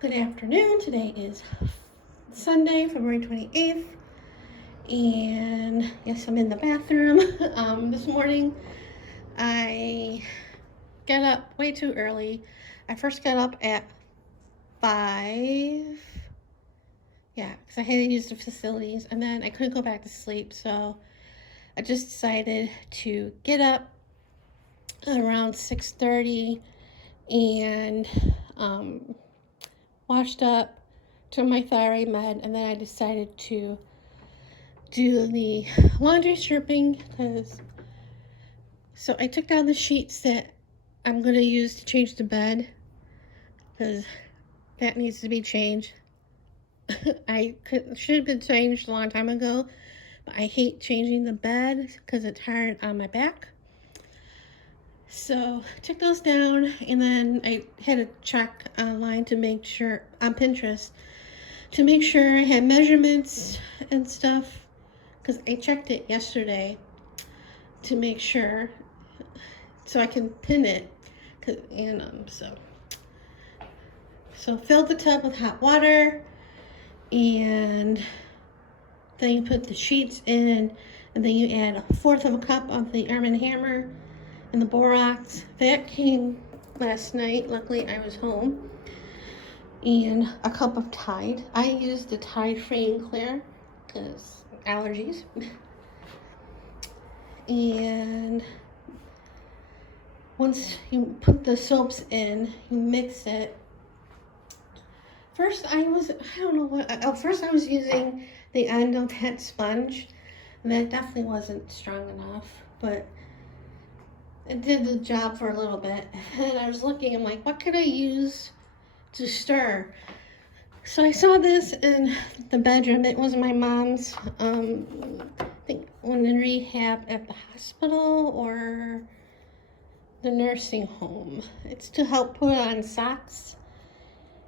Good afternoon. Today is Sunday, February 28th. And yes, I'm in the bathroom. This morning I got up way too early. I first got up at 5. Yeah, because I had to use the facilities and then I couldn't go back to sleep. So I just decided to get up around 6:30 and washed up, took my thyroid med, and then I decided to do the laundry stripping so I took down the sheets that I'm going to use to change the bed because that needs to be changed. Should have been changed a long time ago, but I hate changing the bed because it's hard on my back. So I took those down, and then I had to check online to make sure, on Pinterest, to make sure I had measurements and stuff, because I checked it yesterday to make sure so I can pin it. So fill the tub with hot water, and then you put the sheets in, and then you add 1/4 of a cup of the Arm & Hammer and the borax. That came last night. Luckily, I was home. And a cup of Tide. I used the Tide Free and Clear because allergies. And once you put the soaps in, you mix it. First, I was using the end of that sponge, and that definitely wasn't strong enough, but it did the job for a little bit. And I was looking, I'm like, what could I use to stir? So I saw this in the bedroom. It was my mom's, I think when in rehab at the hospital or the nursing home. It's to help put on socks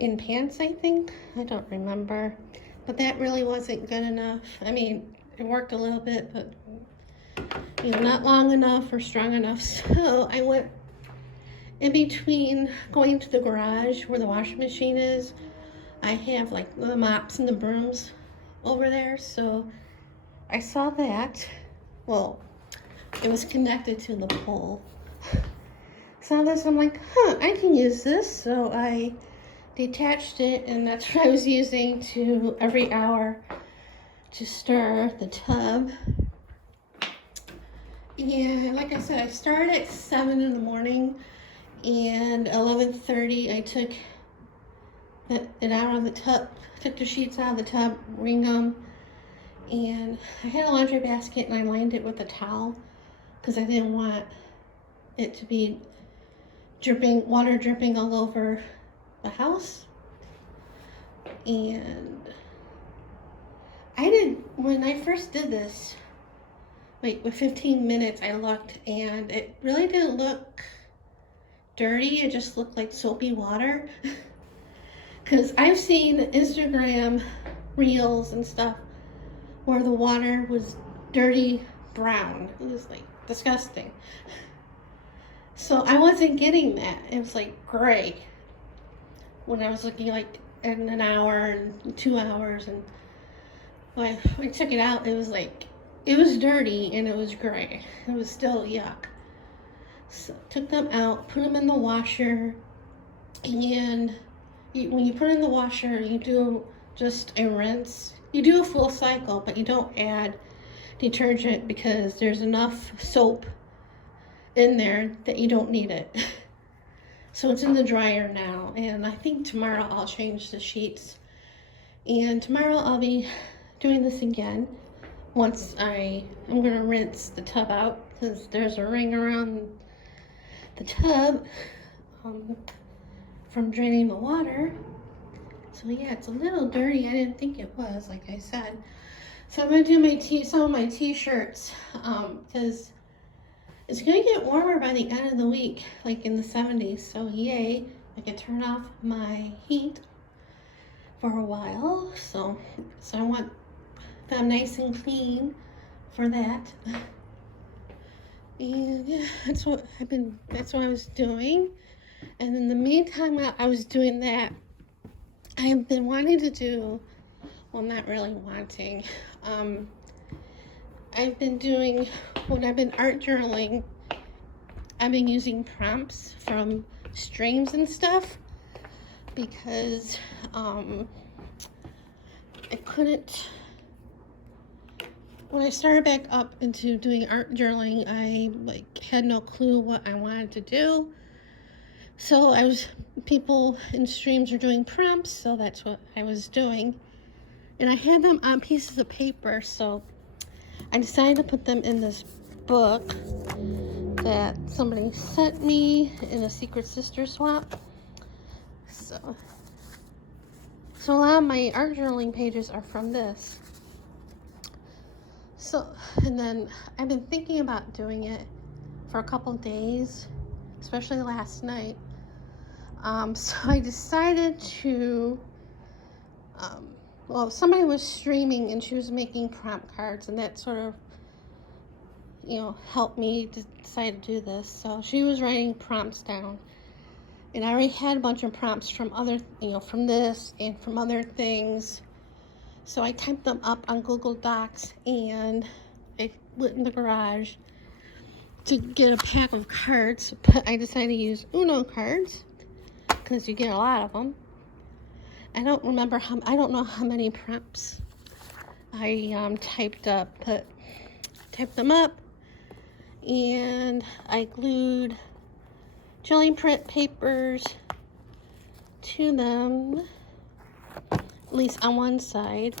and pants, I think. I don't remember. But that really wasn't good enough. I mean, it worked a little bit, but not long enough or strong enough. So I went in between going to the garage where the washing machine is. I have like the mops and the brooms over there. So I saw that. Well, it was connected to the pole. Saw this, I'm like, I can use this. So I detached it, and that's what I was using to every hour to stir the tub. And like I said, I started at 7 in the morning, and 11:30 I took it out of the tub, took the sheets out of the tub, wring them, and I had a laundry basket and I lined it with a towel because I didn't want it to be water dripping all over the house. And when I first did this, like with 15 minutes, I looked, and it really didn't look dirty. It just looked like soapy water. Because I've seen Instagram reels and stuff where the water was dirty brown. It was like disgusting. So I wasn't getting that. It was like gray. When I was looking like in an hour and 2 hours, and when I took it out, it was dirty and it was gray. It was still yuck. So took them out, put them in the washer, and when you put it in the washer, you do just a rinse. You do a full cycle, but you don't add detergent because there's enough soap in there that you don't need it. So it's in the dryer now, and I think tomorrow I'll change the sheets. And tomorrow I'll be doing this again. Once I'm going to rinse the tub out because there's a ring around the tub from draining the water. So yeah, it's a little dirty. I didn't think it was, like I said. So I'm going to do some of my t-shirts because it's going to get warmer by the end of the week, like in the 70s. So yay, I can turn off my heat for a while. So I want them nice and clean for that. And yeah, that's what I was doing. And in the meantime, I was doing that, I've been wanting to do, well, not really wanting. I've been doing, when I've been art journaling, I've been using prompts from streams and stuff because I couldn't, when I started back up into doing art journaling, I had no clue what I wanted to do. So people in streams are doing prompts, so that's what I was doing. And I had them on pieces of paper, so I decided to put them in this book that somebody sent me in a Secret Sister swap. So a lot of my art journaling pages are from this. So, and then I've been thinking about doing it for a couple days, especially last night. So I decided to, somebody was streaming and she was making prompt cards, and that sort of, helped me decide to do this. So she was writing prompts down, and I already had a bunch of prompts from other, from this and from other things. So I typed them up on Google Docs, and I went in the garage to get a pack of cards, but I decided to use Uno cards because you get a lot of them. I don't know how many prompts I typed up, but typed them up, and I glued jelly print papers to them, at least on one side,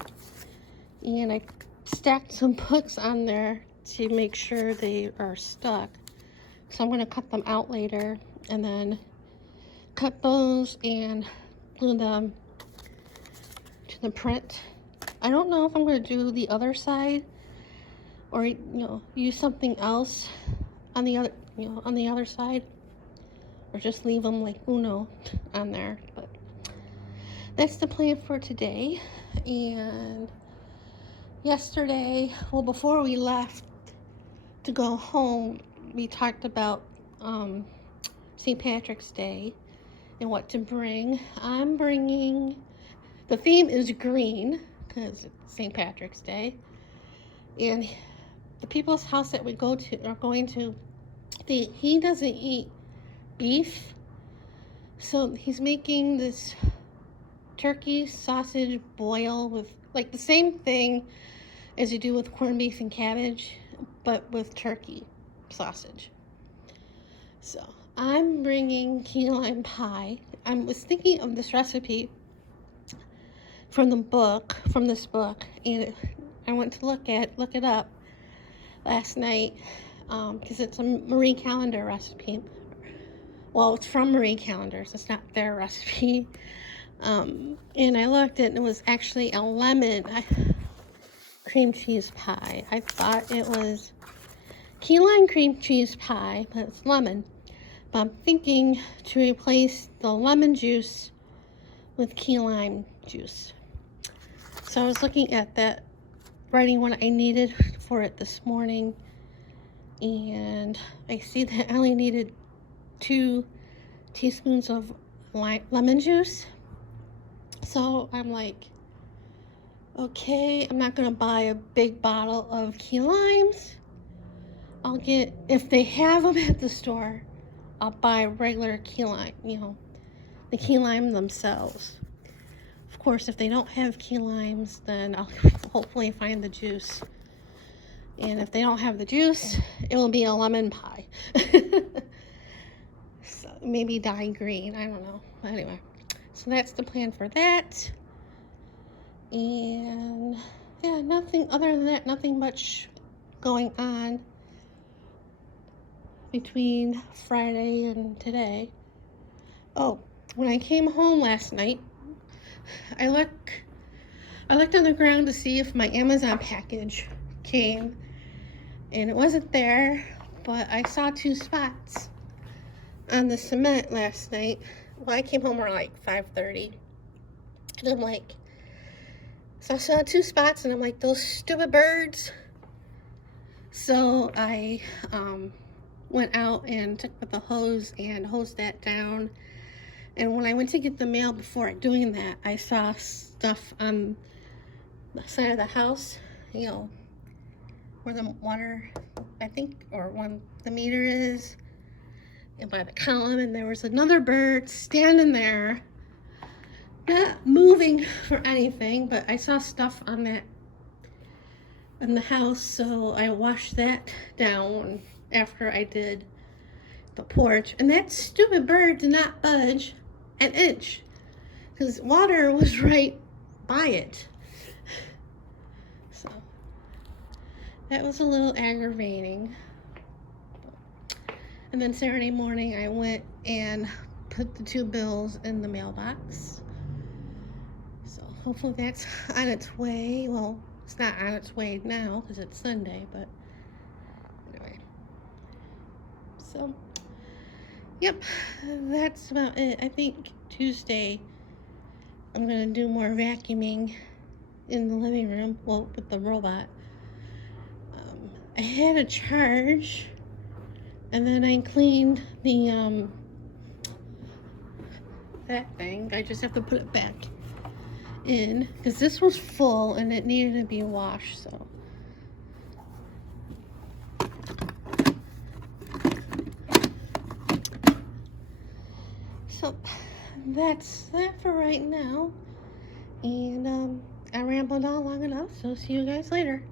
and I stacked some books on there to make sure they are stuck. So I'm going to cut them out later and then cut those and glue them to the print. I don't know if I'm going to do the other side or use something else on the other side, or just leave them like Uno on there, but that's the plan for today. And yesterday, before we left to go home, we talked about St. Patrick's Day and what to bring. I'm bringing, the theme is green because it's St. Patrick's Day, and the people's house that we are going to, he doesn't eat beef, so he's making this turkey sausage boil with the same thing as you do with corned beef and cabbage, but with turkey sausage. So I'm bringing key lime pie. I was thinking of this recipe from this book, and I went to look it up last night because it's a Marie Calendar recipe. Well, it's from Marie Callender's. It's not their recipe. And I looked at it, and it was actually a lemon cream cheese pie. I thought it was key lime cream cheese pie, but it's lemon. But I'm thinking to replace the lemon juice with key lime juice. So I was looking at that, writing what I needed for it this morning, and I see that I only needed 2 teaspoons of lemon juice. So I'm like, okay, I'm not gonna buy a big bottle of key limes. I'll get, if they have them at the store, I'll buy regular key lime, the key lime themselves. Of course, if they don't have key limes, then I'll hopefully find the juice. And if they don't have the juice, it will be a lemon pie. So maybe dye green, I don't know. Anyway, so that's the plan for that. And yeah, nothing other than that, nothing much going on between Friday and today. Oh, when I came home last night, I looked on the ground to see if my Amazon package came, and it wasn't there, but I saw 2 spots on the cement last night. Well, I came home around like 5:30, and I'm like, so I saw 2 spots, and I'm like, those stupid birds. So I went out and took with the hose and hosed that down, And when I went to get the mail before doing that, I saw stuff on the side of the house, you know, where the water, I think, or when the meter is, and by the column, and there was another bird standing there, not moving for anything, but I saw stuff on that in the house, so I washed that down after I did the porch, and that stupid bird did not budge an inch because water was right by it. So that was a little aggravating. And then Saturday morning I went and put the 2 bills in the mailbox. So hopefully that's on its way. Well, it's not on its way now because it's Sunday, but anyway. So, yep, that's about it. I think Tuesday I'm gonna do more vacuuming in the living room, well, with the robot. I had a charge, and then I cleaned the that thing. I just have to put it back in because this was full and it needed to be washed. So that's that for right now, and I rambled on long enough, so see you guys later.